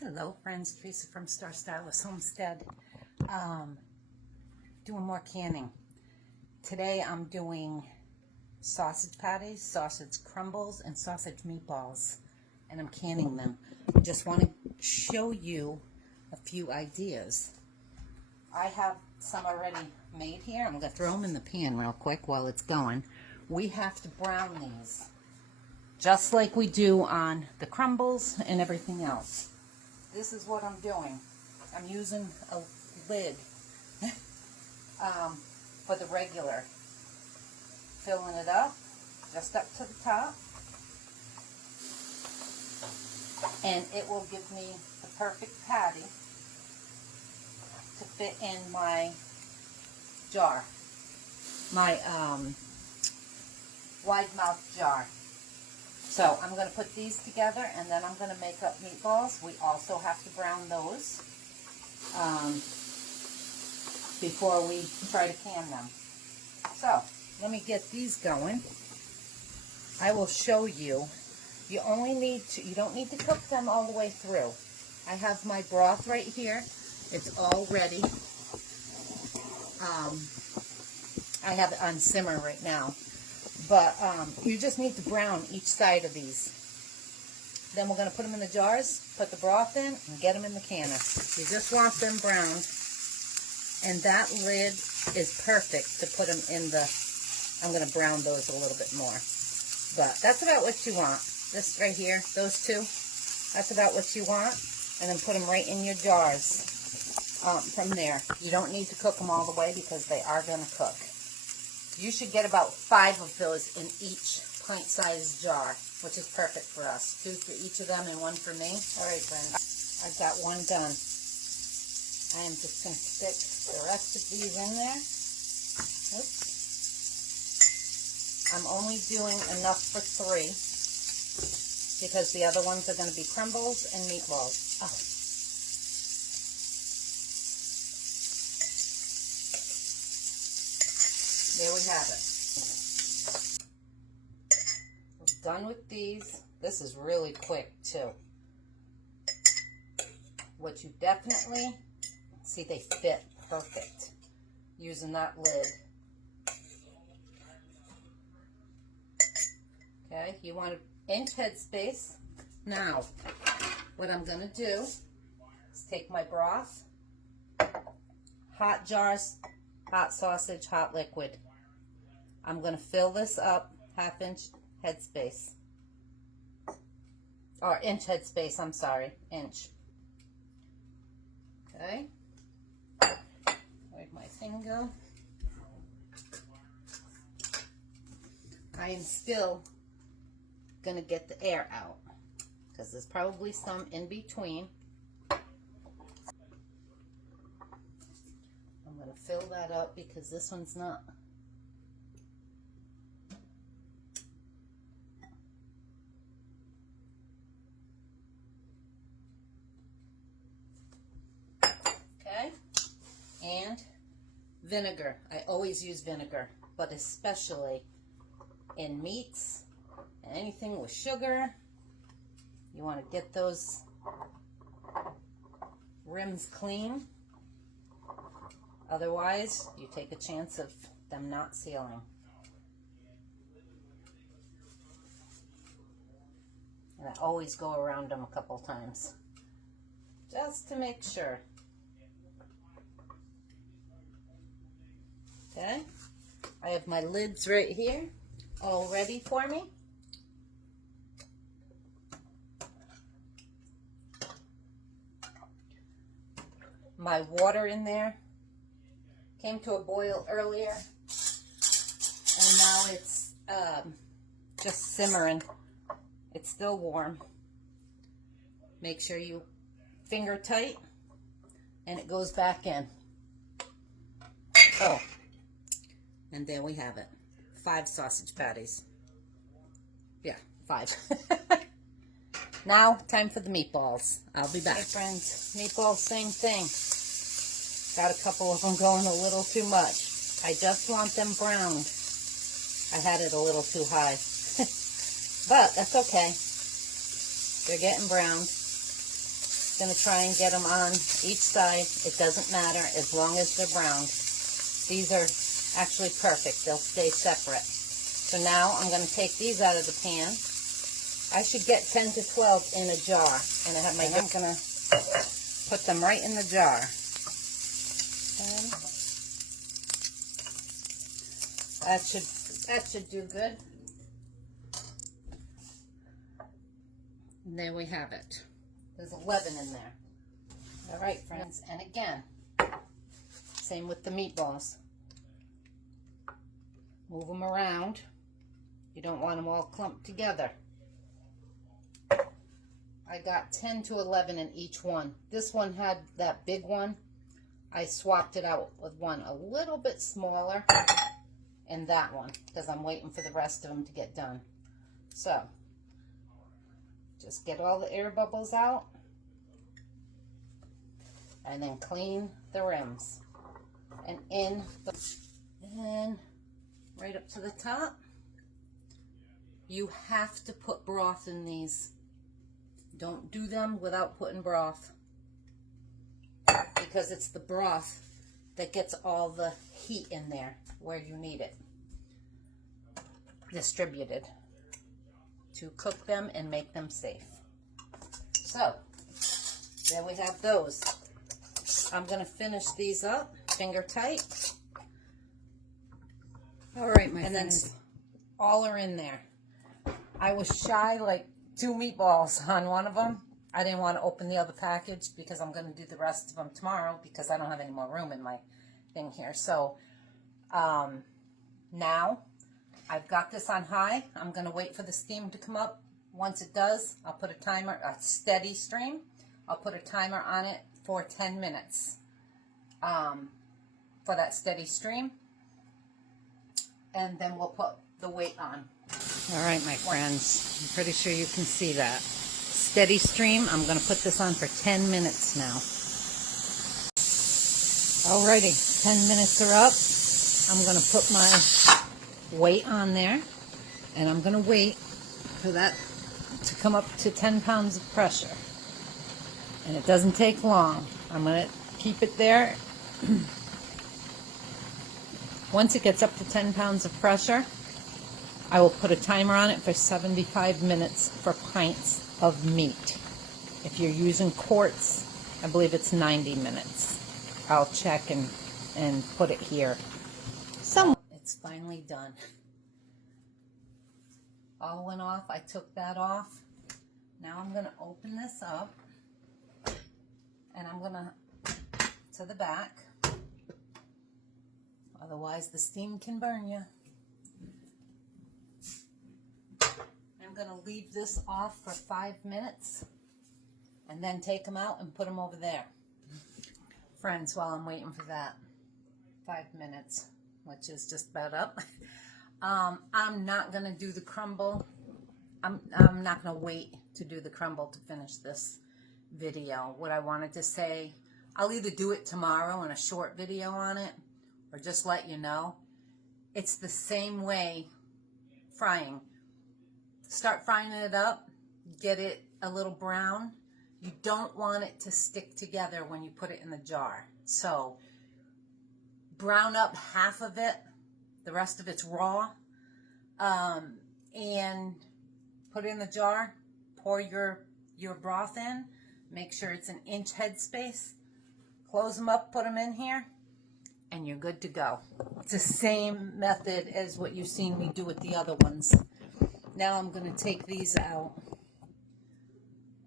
Hello friends, Teresa from Star Stylist Homestead. Doing more canning. Today I'm doing sausage patties, sausage crumbles, and sausage meatballs, and I'm canning them. I just want to show you a few ideas. I have some already made here. I'm going to throw them in the pan real quick while it's going. We have to brown these, just like we do on the crumbles and everything else. This is what I'm doing. I'm using a lid for the regular. Filling it up, just up to the top. And it will give me the perfect patty to fit in my jar. My wide mouth jar. So I'm going to put these together, and then I'm going to make up meatballs. We also have to brown those before we try to can them. So let me get these going. I will show you. You don't need to cook them all the way through. I have my broth right here. It's all ready. I have it on simmer right now. But you just need to brown each side of these. Then we're going to put them in the jars, put the broth in, and get them in the canner. You just want them browned. And that lid is perfect to put them in the... I'm going to brown those a little bit more. But that's about what you want. This right here, those two, that's about what you want. And then put them right in your jars from there. You don't need to cook them all the way because they are going to cook. You should get about 5 of those in each pint-sized jar, which is perfect for us. 2 for each of them and 1 for me. All right, friends, I've got 1 done. I am just going to stick the rest of these in there. Oops. I'm only doing enough for 3 because the other ones are going to be crumbles and meatballs. Oh. There we have it. We're done with these. This is really quick too. What you definitely see, they fit perfect using that lid. Okay, you want an inch headspace. Now, what I'm going to do is take my broth, hot jars, hot sausage, hot liquid. I'm going to fill this up 1/2 inch headspace. Or inch headspace, I'm sorry, inch. Okay. Where'd my thing go? I am still going to get the air out because there's probably some in between. I'm going to fill that up because this one's not. Okay. And vinegar. I always use vinegar, but especially in meats and anything with sugar. You want to get those rims clean. Otherwise, you take a chance of them not sealing. And I always go around them a couple times, just to make sure. Okay, I have my lids right here, all ready for me. My water in there came to a boil earlier, and now it's just simmering. It's still warm. Make sure you finger tight, and it goes back in. Oh, and there we have it. 5 sausage patties. Yeah, 5. Now, time for the meatballs. I'll be back. Hey friends, meatballs, same thing. Got a couple of them going a little too much. I just want them browned. I had it a little too high. But that's okay. They're getting browned. going to try and get them on each side. It doesn't matter as long as they're browned. These are actually perfect. They'll stay separate. So now I'm going to take these out of the pan. I should get 10 to 12 in a jar. And I have my, I'm going to put them right in the jar. And that should do good. And there we have it. There's 11 in there. All right, friends. And again, same with the meatballs. Move them around. You don't want them all clumped together. I got 10 to 11 in each one. This one had that big one. I swapped it out with one a little bit smaller and that one because I'm waiting for the rest of them to get done. So, just get all the air bubbles out and then clean the rims. And right up to the top, you have to put broth in these. Don't do them without putting broth, because it's the broth that gets all the heat in there where you need it distributed to cook them and make them safe. So there we have those. I'm going to finish these up finger tight. All right, my and friends. then all are in there. I was shy like 2 meatballs on one of them. I didn't want to open the other package because I'm going to do the rest of them tomorrow because I don't have any more room in my thing here. So now I've got this on high. I'm going to wait for the steam to come up. Once it does, I'll put a timer, a steady stream. I'll put a timer on it for 10 minutes for that steady stream. And then we'll put the weight on. All right, my friends. I'm pretty sure you can see that. Steady stream. I'm going to put this on for 10 minutes now. Alrighty, 10 minutes are up. I'm going to put my weight on there. And I'm going to wait for that to come up to 10 pounds of pressure. And it doesn't take long. I'm going to keep it there. Once it gets up to 10 pounds of pressure, I will put a timer on it for 75 minutes for pints of meat. If you're using quarts, I believe it's 90 minutes. I'll check and put it here. It's finally done. All went off. I took that off. Now I'm going to open this up. And I'm going to the back. Otherwise, the steam can burn you. I'm going to leave this off for 5 minutes and then take them out and put them over there. Friends, while I'm waiting for that, 5 minutes, which is just about up. I'm not going to do the crumble. I'm not going to wait to do the crumble to finish this video. What I wanted to say, I'll either do it tomorrow in a short video on it, or just let you know. It's the same way frying. Start frying it up, get it a little brown. You don't want it to stick together when you put it in the jar. So brown up half of it, the rest of it's raw, and put it in the jar. Pour your broth in. Make sure it's an inch headspace. Close them up, put them in here, and you're good to go. It's the same method as what you've seen me do with the other ones. Now I'm going to take these out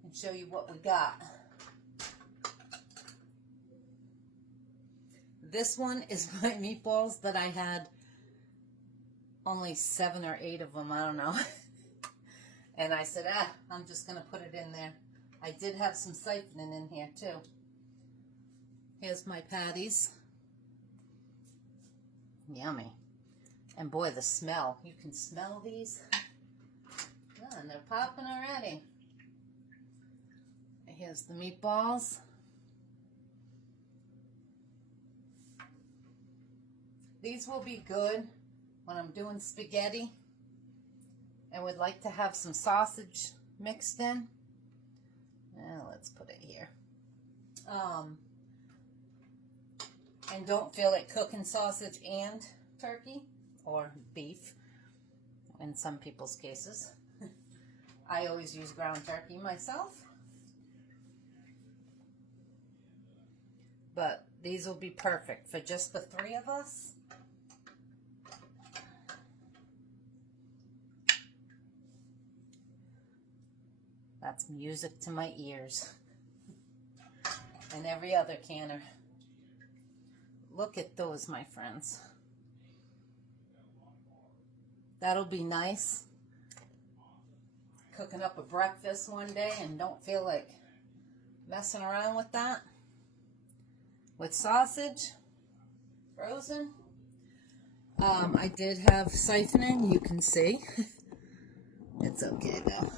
and show you what we got. This one is my meatballs that I had only 7 or 8 of them, I don't know. And I said, I'm just going to put it in there. I did have some siphoning in here too. Here's my patties. Yummy. And boy, the smell. You can smell these. Oh, and they're popping already. Here's the meatballs. These will be good when I'm doing spaghetti and would like to have some sausage mixed in. Let's put it here. And don't feel like cooking sausage and turkey or beef in some people's cases. I always use ground turkey myself. But these will be perfect for just the 3 of us. That's music to my ears. And every other canner. Look at those, my friends. That'll be nice. Cooking up a breakfast one day and don't feel like messing around with that. With sausage, frozen. I did have siphoning, you can see. It's okay though.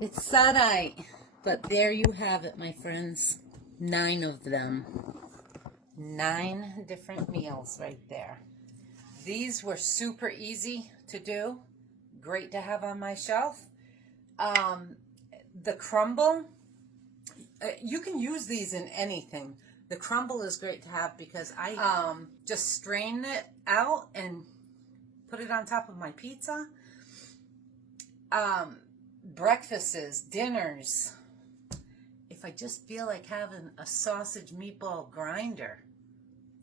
It's Sunday. But there you have it, my friends. 9 of them. 9 different meals right there. These were super easy to do. Great to have on my shelf. The crumble, you can use these in anything. The crumble is great to have because I just strain it out and put it on top of my pizza. Breakfasts, dinners. If I just feel like having a sausage meatball grinder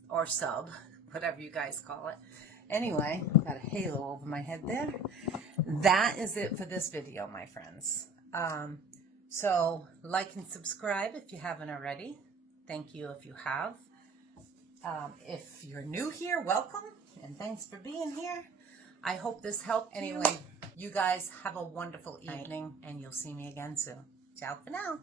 or sub, whatever you guys call it. Anyway, got a halo over my head there. That is it for this video, my friends. So like and subscribe if you haven't already. Thank you if you have. If you're new here, welcome and thanks for being here. I hope this helped. Anyway, you guys have a wonderful evening and you'll see me again soon. Ciao for now.